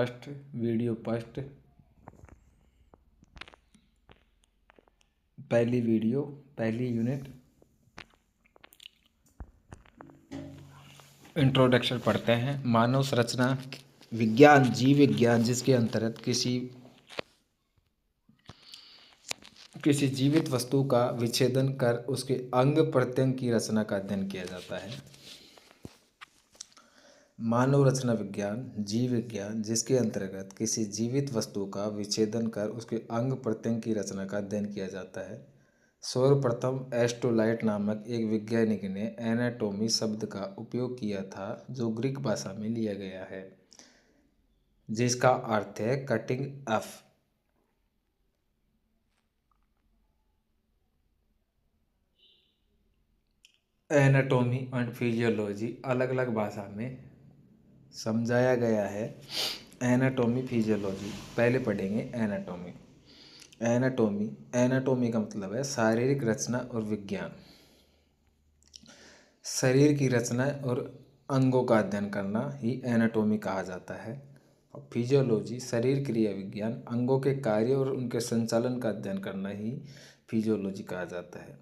First video first पहली video पहली unit introduction पढ़ते हैं। मानव संरचना विज्ञान जीव विज्ञान जिसके अंतर्गत किसी जीवित वस्तु का विच्छेदन कर उसके अंग प्रत्यंग की रचना का अध्ययन किया जाता है। मानव रचना विज्ञान जीव विज्ञान जिसके अंतर्गत किसी जीवित वस्तु का विच्छेदन कर उसके अंग प्रत्यंग की रचना का अध्ययन किया जाता है। सर्वप्रथम एस्ट्रोलाइट नामक एक वैज्ञानिक ने एनाटॉमी शब्द का उपयोग किया था जो ग्रीक भाषा में लिया गया है जिसका अर्थ है cutting of. Anatomy and physiology अलग अलग भाषा में समझाया गया है। एनाटॉमी फिजियोलॉजी पहले पढ़ेंगे। एनाटॉमी एनाटॉमी का मतलब है शारीरिक रचना और विज्ञान। शरीर की रचना और अंगों का अध्ययन करना ही एनाटॉमी कहा जाता है। और फिजियोलॉजी शरीर क्रिया विज्ञान अंगों के कार्य और उनके संचालन का अध्ययन करना ही फिजियोलॉजी कहा जाता है।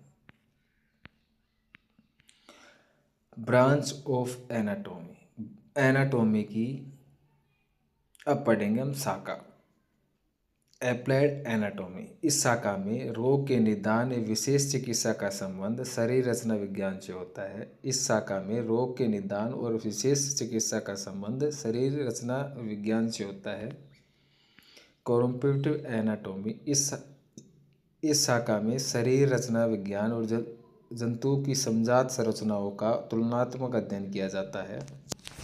ब्रांच ऑफ एनाटॉमी की अब पढ़ेंगे हम शाखा। एप्लाइड एनाटॉमी इस शाखा में रोग के निदान एवं विशेष चिकित्सा का संबंध शरीर रचना विज्ञान से होता है। इस शाखा में रोग के निदान और विशेष चिकित्सा का संबंध शरीर रचना विज्ञान से होता है। कॉम्परेटिव एनाटॉमी इस शाखा में शरीर रचना विज्ञान और जंतुओं की समजात संरचनाओं का तुलनात्मक अध्ययन किया जाता है।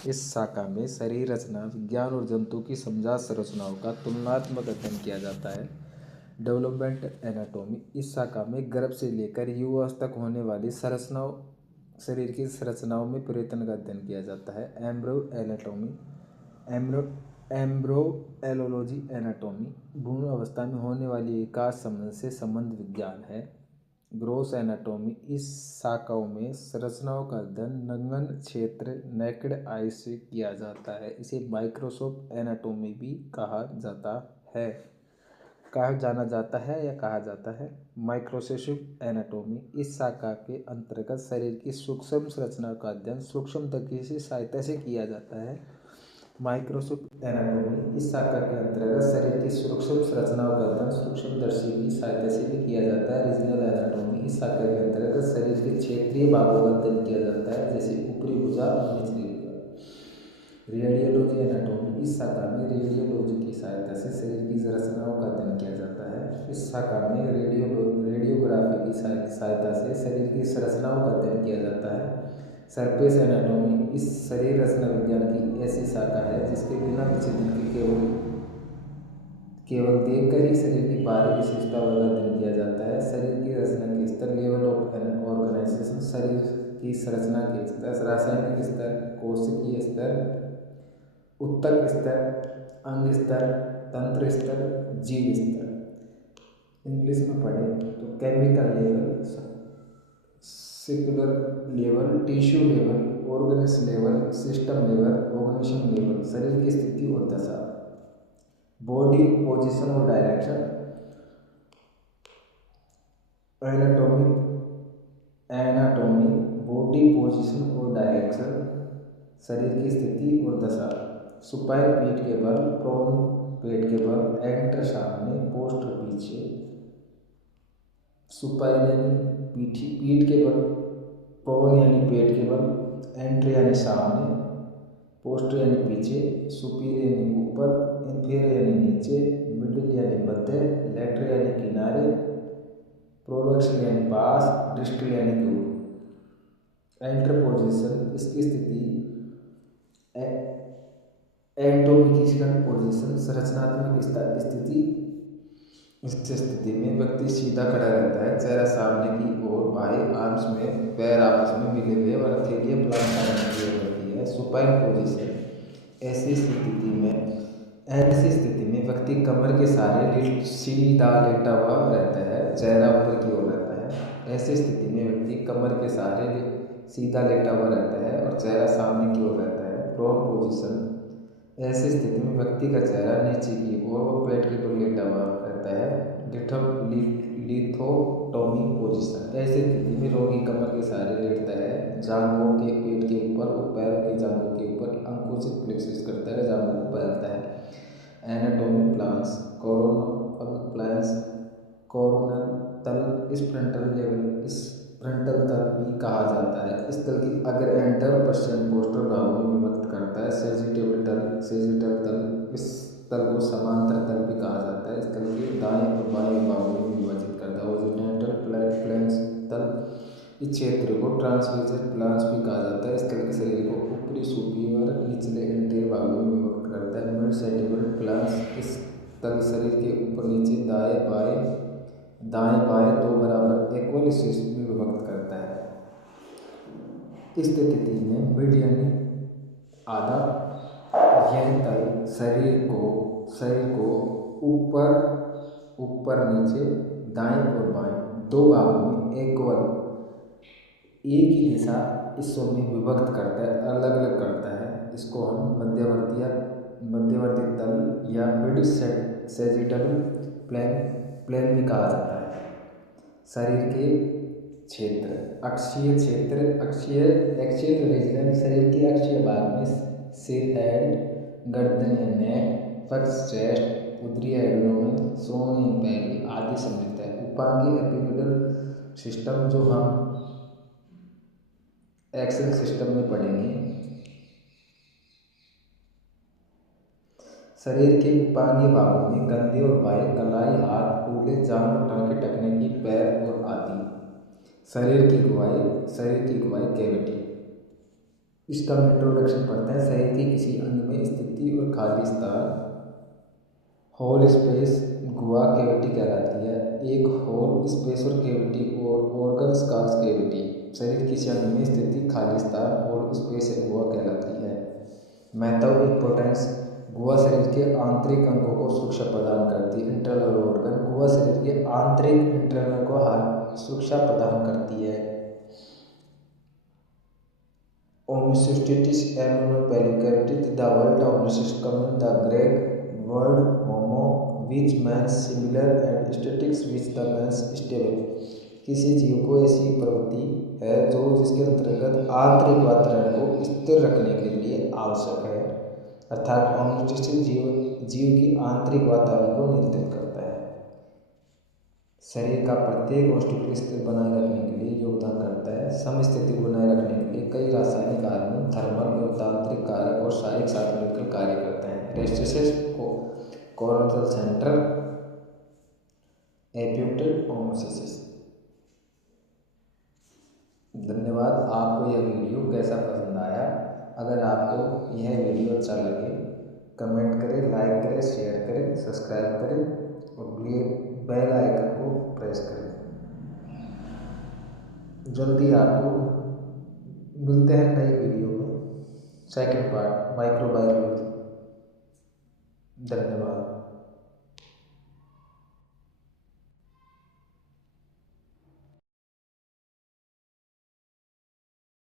इस शाखा में शरीर रचना विज्ञान और जंतु की समजात संरचनाओं का तुलनात्मक अध्ययन किया जाता है। डेवलपमेंट एनाटॉमी इस शाखा में गर्भ से लेकर युवावस्था तक होने वाली संरचनाओं शरीर की संरचनाओं में परिवर्तन का अध्ययन किया जाता है। एम्ब्रोएलॉजी एनाटॉमी भ्रूण अवस्था में होने वाली विकास संबंध से संबंध विज्ञान है। ग्रोस एनाटॉमी इस शाखाओं में संरचनाओं का अध्ययन नग्न क्षेत्र नेकेड आई से किया जाता है। इसे माइक्रोस्कोप एनाटॉमी भी कहा जाता है। माइक्रोस्कोप एनाटॉमी इस शाखा के अंतर्गत शरीर की सूक्ष्म संरचना का अध्ययन सूक्ष्म तकनीक की सहायता से किया जाता है। माइक्रोस्कोप एनाटॉमी इस शाखा के अंतर्गत शरीर की सूक्ष्म संरचनाओं का अध्ययन सूक्ष्मदर्शी की सहायता से भी किया जाता है। रीजनल एनाटॉमी इस शाखा के अंतर्गत शरीर के क्षेत्रीय भागों का अध्ययन किया जाता है जैसे ऊपरी भुजा और निचली भुजा। रेडियोलॉजी एनाटॉमी इस शाखा में रेडियोलॉजी की सहायता से शरीर की संरचनाओं का अध्ययन किया जाता है। इस शाखा में रेडियोग्राफी की सहायता से शरीर की संरचनाओं का अध्ययन किया जाता है। सरफेस एनाटॉमी इस शरीर रचना विज्ञान की ऐसी शाखा है जिसके बिना विच्छेदन के केवल देखकर ही शरीर की बाहरी विशेषताओं का अध्ययन किया जाता है। शरीर की रचना के स्तर लेवल ऑफ ऑर्गेनाइजेशन शरीर की संरचना के स्तर रासायनिक स्तर कोशिकीय स्तर उत्तक स्तर अंग स्तर तंत्र स्तर जीव स्तर। इंग्लिश में पढ़ें तो chemical level cellular level tissue level organs level system level organism level शरीर की स्थिति और दशा। बॉडी पोजीशन और डायरेक्शन एनाटॉमी बॉडी पोजीशन और डायरेक्शन शरीर की स्थिति और दशा। सुपाइन पीठ के बल प्रोन पेट के बल एंटर सामने पोस्टर पीछे। सुपाइन यानी पीठ के बल प्रोन यानी पेट के बल एंटर यानी सामने पोस्टर यानी पीछे सुपीरियर यानी ऊपर इंफीरियर यानी नीचे मिडिल यानी मध्य लेटरल यानी किनारे प्रोलक्सल यानी पास डिस्टल यानी दूर। एंटर पोजीशन इसकी स्थिति एंटोमिकल पोजीशन संरचनात्मक स्थिति। इस स्थिति में व्यक्ति सीधा खड़ा रहता है चेहरा सामने की ओर बाएं आर्म्स में पैर आपस में मिले हुए और हथेलियां प्लांट होती है। सुपाइन पोजीशन ऐसी स्थिति में व्यक्ति कमर के सहारे सीधा लेटा हुआ रहता है चेहरा ऊपर की ओर रहता है। ऐसी स्थिति में व्यक्ति कमर के सहारे सीधा लेटा हुआ रहता है और चेहरा सामने की ओर रहता है। प्रोन पोजीशन ऐसी स्थिति में व्यक्ति का चेहरा नीचे की ओर व पेट के ऊपर लेटा हुआ रहता है, लिथोटोमी पोजीशन। ऐसी स्थिति में रोगी कमर के सहारे लेटता है, जांघों के पेट के ऊपर और पैरों की जांघों के ऊपर अंकुशित फ्लेक्सिस करता है, जांघों को फैलाता है। Anatomy plans coronal plans coronal तल इस फ्रंटल लेवल इस फ्रंटल तल भी कहा जाता है। इस तल की अगर एंटर पश्चिम पोस्टर भागों में विभक्त करता है। सेजिटल तल इस तल को समांतर तल भी कहा जाता है। इस तल के दाएं और बाएं भागों में विभाजित करता है। ओरिजेंटल प्लेन्स तल इस क्षेत्र को ट्रांसवर्सल प्लान्स भी कहा जाता है। इस तल के शरीर को ऊपरी सुपीरियर निचले इंटीरियर भागों में विभक्त करता है। मिड सेटिबल प्लान्स इस तल शरीर के ऊपर नीचे दाएं बाएं दो बराबर इक्वल हिस्से में विभक्त करता है। इस स्थिति में मिड यानी आधा, यह तल शरीर को ऊपर नीचे दाएं और बाएं दो भागों में एक ही दिशा हिस्सों में विभक्त करता है, अलग अलग करता है। इसको हम मध्यवर्ती तल या मिड सेजिटल प्लेन भी कहा जाता है। शरीर के क्षेत्र अक्षीय रीजन शरीर के अक्षीय भाग में सिर, हेड, गर्दन या नेक, फक्स, चेस्ट, उदरीय एब्डोमेन, श्रोणि पैली आदि सम्मिलित है। उपांगी एपिपेडल सिस्टम जो हम एक्सेल सिस्टम में पढ़ेंगे। शरीर के उपांगी भागों में कंधे और बाएं, कलाई, हाथ, कूल्हे, जांघ, टांके, टखने, पैर और आदि। शरीर की गुहाई कैविटी। इसका इंट्रोडक्शन पढ़ते हैं। शरीर के किसी अंग में स्थिति और खाली स्थान होल स्पेस गुहा कैविटी कहलाती है। एक होल स्पेस और कैविटी और ऑर्गन्स काज कैविटी। शरीर किसी अंग में स्थिति खाली स्थान होल स्पेस या गुहा कहलाती है। महत्व इंपोर्टेंस गुहा शरीर के आंतरिक अंगों को सुरक्षा प्रदान करती है। इंटरनल ऑर्गन गुहा शरीर के आंतरिक इंटरनल को सुरक्षा प्रदान करती है। Homeostasis abdominal pelvic cavity. The word homeostasis come the Greek word homo which means similar and statics which the means stable. किसी जीव को ऐसी प्रवृत्ति है जिसके अंतर्गत आंतरिक वातावरण को स्थिर रखने के लिए आवश्यक है, अर्थात होमोसिस्टिस जीव की आंतरिक वातावरण को नियंत्रित करता है। शरीर का प्रत्येक कोशिका स्थिति बनाए रखने के लिए योगदान करता है। समस्थिति को बनाए रखने के लिए कई रासायनिक हार्मोन, थर्मल और यांत्रिक कारक और सहायक साथ मिलकर कार्य करते हैं। रेस्टिसेस कोरोनल सेंटर एपिपेटल होमोसिस। धन्यवाद। आपको यह वीडियो कैसा पसंद आया? अगर आपको यह वीडियो अच्छा लगे कमेंट करें, लाइक करें, शेयर करें, सब्सक्राइब करें और बेल आइकन को प्रेस करें। जल्दी आपको मिलते हैं नई वीडियो में, सेकंड पार्ट माइक्रोबायोलॉजी। धन्यवाद।